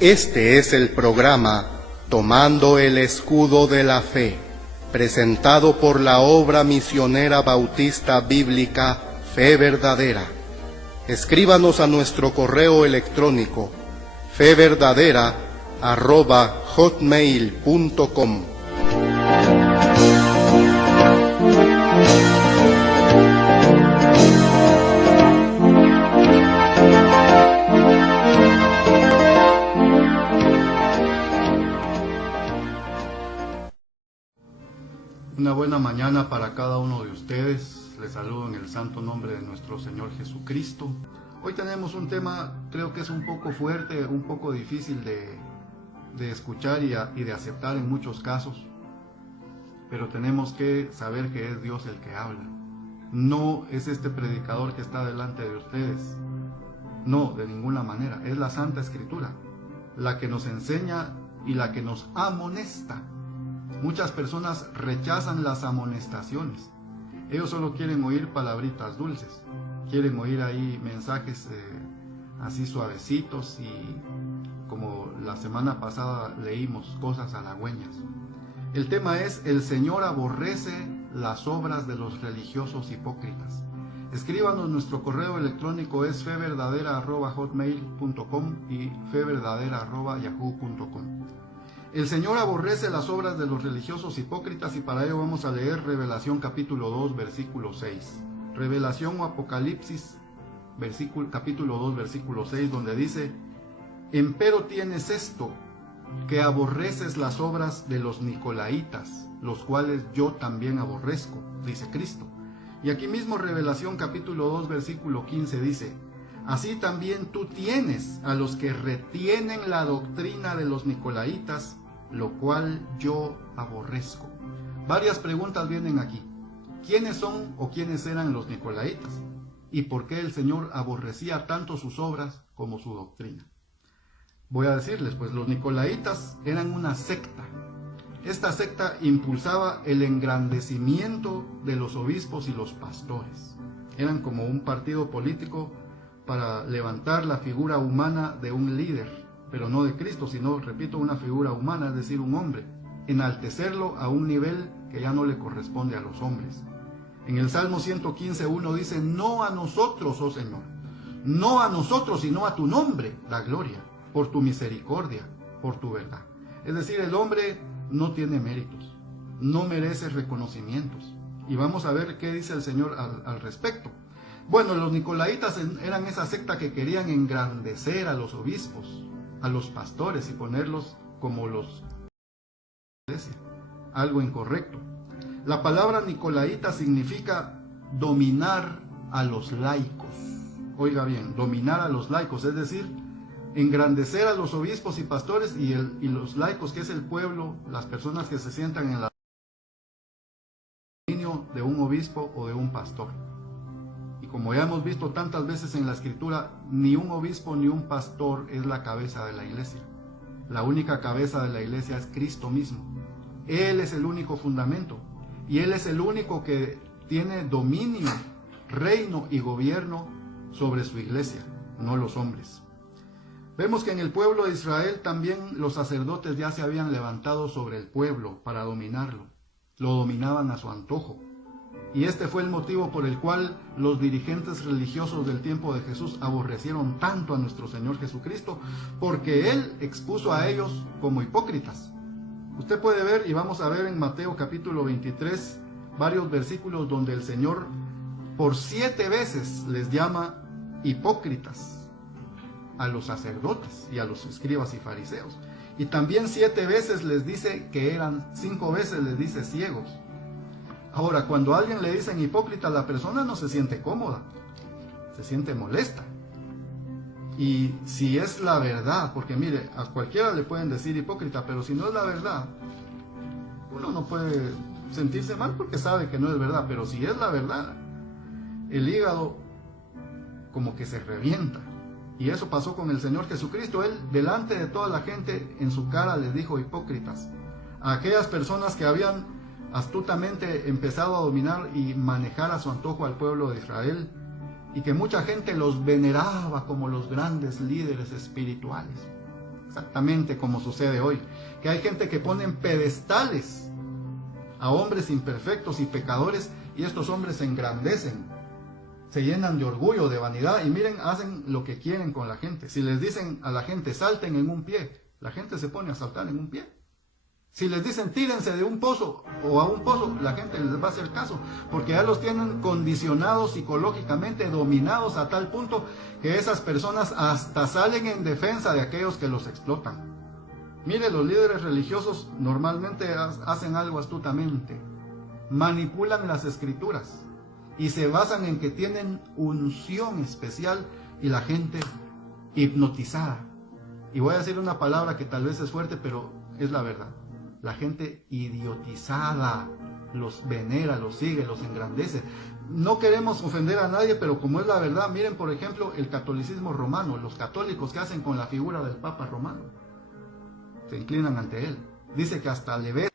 Este es el programa Tomando el Escudo de la Fe, presentado por la obra misionera bautista bíblica Fe Verdadera. Escríbanos a nuestro correo electrónico feverdadera@hotmail.com. Una buena mañana para cada uno de ustedes. Les saludo en el santo nombre de nuestro Señor Jesucristo. Hoy tenemos un tema, creo que es un poco fuerte, un poco difícil de escuchar y de aceptar en muchos casos. Pero tenemos que saber que es Dios el que habla. No es este predicador que está delante de ustedes. No, de ninguna manera. Es la Santa Escritura, la que nos enseña y la que nos amonesta. Muchas personas rechazan las amonestaciones. Ellos solo quieren oír palabritas dulces. Quieren oír ahí mensajes así suavecitos y como la semana pasada leímos, cosas halagüeñas. El tema es: el Señor aborrece las obras de los religiosos hipócritas. Escríbanos, nuestro correo electrónico es feverdadera@hotmail.com y feverdadera@yahoo.com. El Señor aborrece las obras de los religiosos hipócritas, y para ello vamos a leer Revelación capítulo 2, versículo 6. Revelación o Apocalipsis, capítulo 2, versículo 6, donde dice: empero tienes esto, que aborreces las obras de los nicolaitas, los cuales yo también aborrezco, dice Cristo. Y aquí mismo Revelación capítulo 2, versículo 15 dice: así también tú tienes a los que retienen la doctrina de los nicolaitas, lo cual yo aborrezco. Varias preguntas vienen aquí. ¿Quiénes son o quiénes eran los nicolaitas? ¿Y por qué el Señor aborrecía tanto sus obras como su doctrina? Voy a decirles, pues los nicolaitas eran una secta. Esta secta impulsaba el engrandecimiento de los obispos y los pastores. Eran como un partido político para levantar la figura humana de un líder, pero no de Cristo, sino, repito, una figura humana, es decir, un hombre, enaltecerlo a un nivel que ya no le corresponde a los hombres. En el Salmo 115:1 dice: no a nosotros, oh Señor, no a nosotros, sino a tu nombre da gloria, por tu misericordia, por tu verdad. Es decir, el hombre no tiene méritos, no merece reconocimientos. Y vamos a ver qué dice el Señor al respecto. Bueno, los nicolaitas eran esa secta que querían engrandecer a los obispos, a los pastores, y ponerlos como los de la iglesia. Algo incorrecto. La palabra nicolaita significa dominar a los laicos. Oiga bien, dominar a los laicos, es decir, engrandecer a los obispos y pastores y los laicos, que es el pueblo, las personas que se sientan en la dominio de un obispo o de un pastor. Y como ya hemos visto tantas veces en la Escritura, ni un obispo ni un pastor es la cabeza de la iglesia. La única cabeza de la iglesia es Cristo mismo. Él es el único fundamento, y Él es el único que tiene dominio, reino y gobierno sobre su iglesia, no los hombres. Vemos que en el pueblo de Israel también los sacerdotes ya se habían levantado sobre el pueblo para dominarlo. Lo dominaban a su antojo. Y este fue el motivo por el cual los dirigentes religiosos del tiempo de Jesús aborrecieron tanto a nuestro Señor Jesucristo, porque Él expuso a ellos como hipócritas. Usted puede ver, y vamos a ver en Mateo capítulo 23, varios versículos donde el Señor por 7 veces les llama hipócritas a los sacerdotes y a los escribas y fariseos. Y también 7 veces les dice que eran, 5 veces les dice ciegos. Ahora, cuando a alguien le dicen hipócrita, la persona no se siente cómoda, se siente molesta. Y si es la verdad, porque mire, a cualquiera le pueden decir hipócrita, pero si no es la verdad, uno no puede sentirse mal porque sabe que no es verdad. Pero si es la verdad, el hígado como que se revienta. Y eso pasó con el Señor Jesucristo. Él, delante de toda la gente, en su cara les dijo hipócritas a aquellas personas que habían astutamente empezado a dominar y manejar a su antojo al pueblo de Israel, y que mucha gente los veneraba como los grandes líderes espirituales. exactamente como sucede hoy, que hay gente que pone en pedestales a hombres imperfectos y pecadores, y estos hombres se engrandecen, se llenan de orgullo, de vanidad, y miren, hacen lo que quieren con la gente. Si les dicen a la gente salten en un pie, la gente se pone a saltar en un pie. Si les dicen tírense de un pozo o a un pozo, la gente les va a hacer caso, porque ya los tienen condicionados psicológicamente, dominados a tal punto que esas personas hasta salen en defensa de aquellos que los explotan. Mire, los líderes religiosos normalmente hacen algo astutamente, manipulan las escrituras y se basan en que tienen unción especial y la gente hipnotizada. Y voy a decir una palabra que tal vez es fuerte, pero es la verdad. La gente idiotizada los venera, los sigue, los engrandece. No queremos ofender a nadie, pero como es la verdad, miren por ejemplo el catolicismo romano, los católicos que hacen con la figura del Papa romano. Se inclinan ante él. Dice que hasta le besan.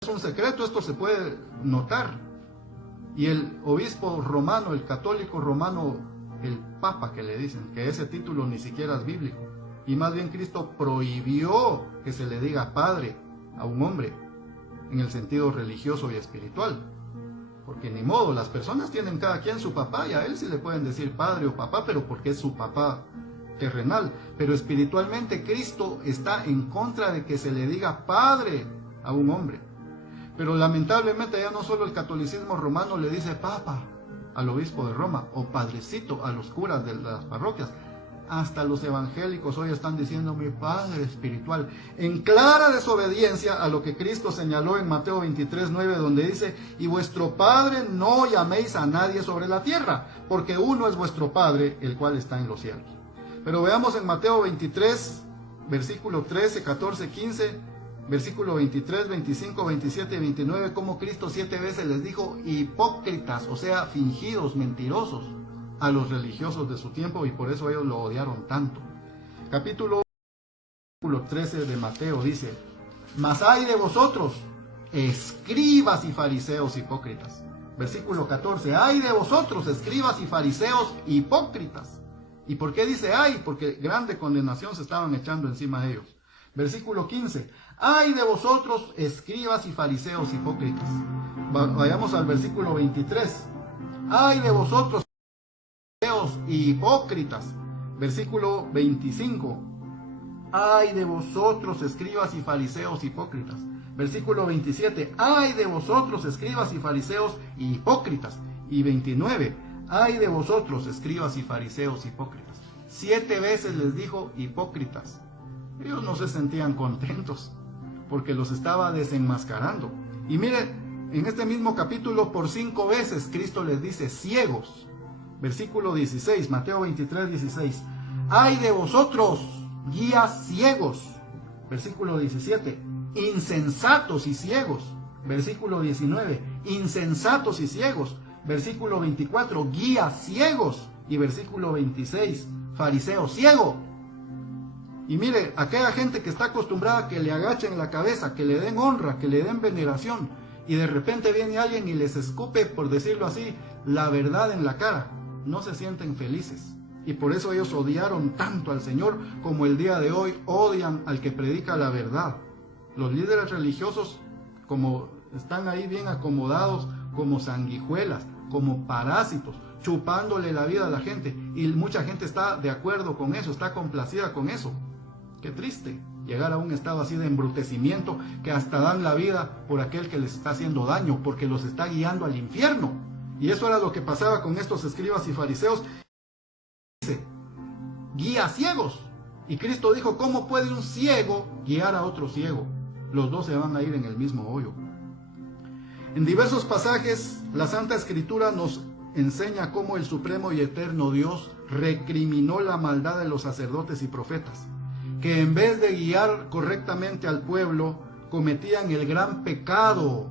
Es un secreto, esto se puede notar. Y el obispo romano, el católico romano, el Papa que le dicen, que ese título ni siquiera es bíblico. Y más bien Cristo prohibió que se le diga padre a un hombre en el sentido religioso y espiritual. Porque ni modo, las personas tienen cada quien su papá y a él sí le pueden decir padre o papá, pero porque es su papá terrenal. Pero espiritualmente Cristo está en contra de que se le diga padre a un hombre. Pero lamentablemente ya no solo el catolicismo romano le dice papa al obispo de Roma o padrecito a los curas de las parroquias. Hasta los evangélicos hoy están diciendo mi Padre espiritual, en clara desobediencia a lo que Cristo señaló en Mateo 23:9, donde dice, y vuestro Padre no llaméis a nadie sobre la tierra, porque uno es vuestro Padre, el cual está en los cielos. Pero veamos en Mateo 23, versículo 13, 14, 15, versículo 23, 25, 27 y 29, cómo Cristo 7 veces les dijo hipócritas, o sea, fingidos, mentirosos, a los religiosos de su tiempo, y por eso ellos lo odiaron tanto. Capítulo 13 de Mateo dice, mas ay de vosotros, escribas y fariseos hipócritas. Versículo 14, ay de vosotros, escribas y fariseos hipócritas. ¿Y por qué dice ay? Porque grande condenación se estaban echando encima de ellos. Versículo 15, ay de vosotros, escribas y fariseos hipócritas. Vayamos al versículo 23, ay de vosotros, y hipócritas. Versículo 25, ay de vosotros, escribas y fariseos hipócritas. Versículo 27, ay de vosotros, escribas y fariseos hipócritas. Y 29, ay de vosotros, escribas y fariseos hipócritas. 7 veces les dijo hipócritas. Ellos no se sentían contentos porque los estaba desenmascarando. Y mire, en este mismo capítulo por 5 veces Cristo les dice ciegos. Versículo 16, Mateo 23, 16. Ay de vosotros, guías ciegos. Versículo 17, insensatos y ciegos. Versículo 19, insensatos y ciegos. Versículo 24, guías ciegos. Y versículo 26, fariseo ciego. Y mire, aquella gente que está acostumbrada a que le agachen la cabeza, que le den honra, que le den veneración, y de repente viene alguien y les escupe, por decirlo así, la verdad en la cara, no se sienten felices. Y por eso ellos odiaron tanto al Señor como el día de hoy odian al que predica la verdad. Los líderes religiosos, como están ahí bien acomodados, como sanguijuelas, como parásitos, chupándole la vida a la gente. Y mucha gente está de acuerdo con eso, está complacida con eso. Qué triste llegar a un estado así de embrutecimiento, que hasta dan la vida por aquel que les está haciendo daño, porque los está guiando al infierno. Y eso era lo que pasaba con estos escribas y fariseos. Dice, guía ciegos. Y Cristo dijo, ¿cómo puede un ciego guiar a otro ciego? Los dos se van a ir en el mismo hoyo. En diversos pasajes, la Santa Escritura nos enseña cómo el supremo y eterno Dios recriminó la maldad de los sacerdotes y profetas, que en vez de guiar correctamente al pueblo, cometían el gran pecado,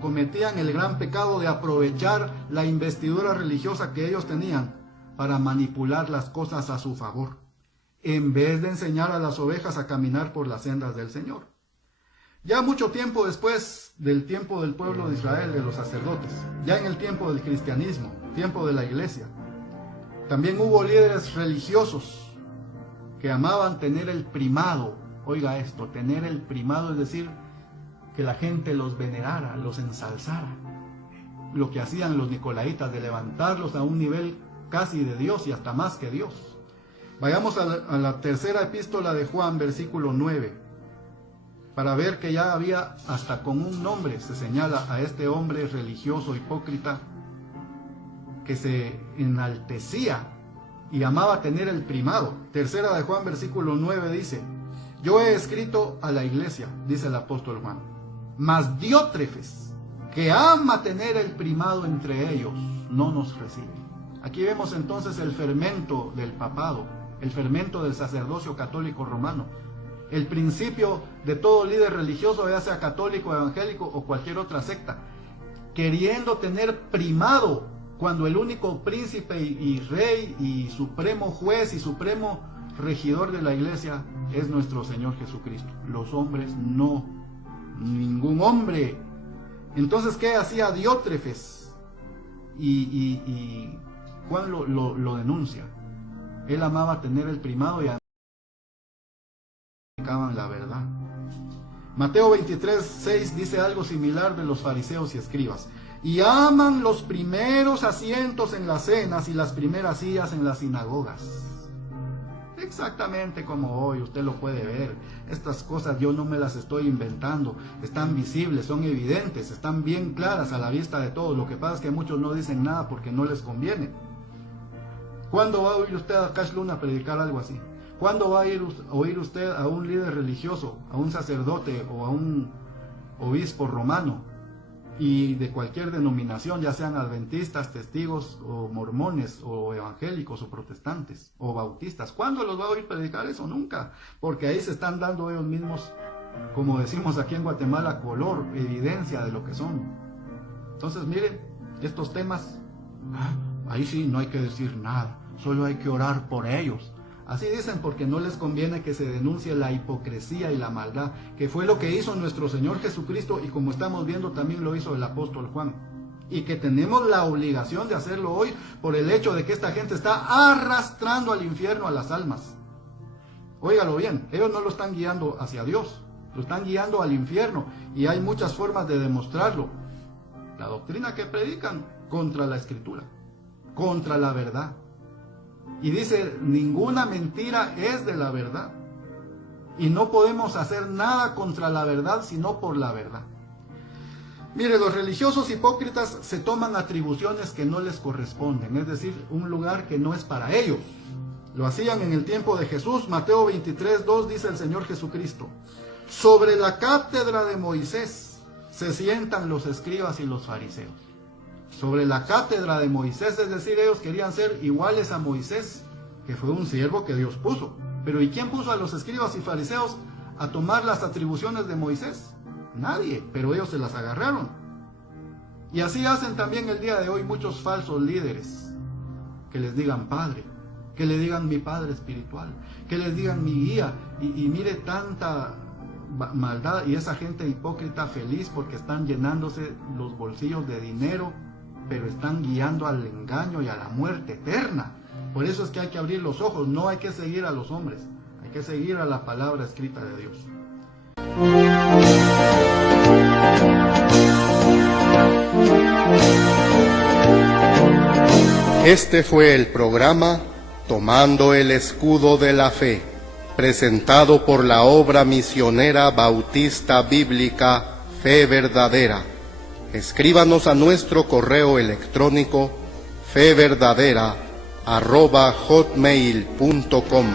cometían el gran pecado de aprovechar la investidura religiosa que ellos tenían para manipular las cosas a su favor, en vez de enseñar a las ovejas a caminar por las sendas del Señor. Ya mucho tiempo después del tiempo del pueblo de Israel, de los sacerdotes, ya en el tiempo del cristianismo, tiempo de la iglesia, también hubo líderes religiosos que amaban tener el primado. Oiga esto, tener el primado es decir, que la gente los venerara, los ensalzara. Lo que hacían los nicolaitas, de levantarlos a un nivel casi de Dios y hasta más que Dios. Vayamos a la tercera epístola de Juan, versículo 9, para ver que ya había, hasta con un nombre se señala a este hombre religioso hipócrita que se enaltecía y amaba tener el primado. Tercera de Juan, versículo 9 dice: yo he escrito a la iglesia, dice el apóstol Juan, mas Diótrefes, que ama tener el primado entre ellos, no nos recibe. Aquí vemos entonces el fermento del papado, el fermento del sacerdocio católico romano, el principio de todo líder religioso, ya sea católico, evangélico o cualquier otra secta, queriendo tener primado cuando el único príncipe y rey y supremo juez y supremo regidor de la iglesia es nuestro Señor Jesucristo. Los hombres no, ningún hombre. Entonces, ¿qué hacía Diótrefes? Y Juan lo denuncia. Él amaba tener el primado y aplicaban la verdad. Mateo 23:6 dice algo similar de los fariseos y escribas. Y aman los primeros asientos en las cenas y las primeras sillas en las sinagogas. Exactamente como hoy, usted lo puede ver. Estas cosas yo no me las estoy inventando, están visibles, son evidentes, están bien claras a la vista de todos. Lo que pasa es que muchos no dicen nada porque no les conviene. ¿Cuándo va a oír usted a Cash Luna predicar algo así? ¿Cuándo va a oír usted a un líder religioso, a un sacerdote o a un obispo romano y de cualquier denominación, ya sean adventistas, testigos o mormones o evangélicos o protestantes o bautistas? ¿Cuándo los va a oír predicar eso? Nunca, porque ahí se están dando ellos mismos, como decimos aquí en Guatemala, color, evidencia de lo que son. Entonces miren, estos temas, ahí sí no hay que decir nada, solo hay que orar por ellos. Así dicen porque no les conviene que se denuncie la hipocresía y la maldad, que fue lo que hizo nuestro Señor Jesucristo y como estamos viendo también lo hizo el apóstol Juan. Y que tenemos la obligación de hacerlo hoy por el hecho de que esta gente está arrastrando al infierno a las almas. Óigalo bien, ellos no lo están guiando hacia Dios, lo están guiando al infierno y hay muchas formas de demostrarlo. La doctrina que predican contra la Escritura, contra la verdad. Y dice, ninguna mentira es de la verdad. Y no podemos hacer nada contra la verdad, sino por la verdad. Mire, los religiosos hipócritas se toman atribuciones que no les corresponden, es decir, un lugar que no es para ellos. Lo hacían en el tiempo de Jesús. Mateo 23:2 dice el Señor Jesucristo: sobre la cátedra de Moisés se sientan los escribas y los fariseos. Sobre la cátedra de Moisés, es decir, ellos querían ser iguales a Moisés, que fue un siervo que Dios puso. Pero ¿y quién puso a los escribas y fariseos a tomar las atribuciones de Moisés? Nadie, pero ellos se las agarraron. Y así hacen también el día de hoy muchos falsos líderes, que les digan padre, que le digan mi padre espiritual, que les digan mi guía, y mire tanta maldad, y esa gente hipócrita feliz porque están llenándose los bolsillos de dinero, pero están guiando al engaño y a la muerte eterna. Por eso es que hay que abrir los ojos, no hay que seguir a los hombres, hay que seguir a la palabra escrita de Dios. Este fue el programa Tomando el Escudo de la Fe, presentado por la obra misionera bautista bíblica Fe Verdadera. Escríbanos a nuestro correo electrónico feverdadera@hotmail.com.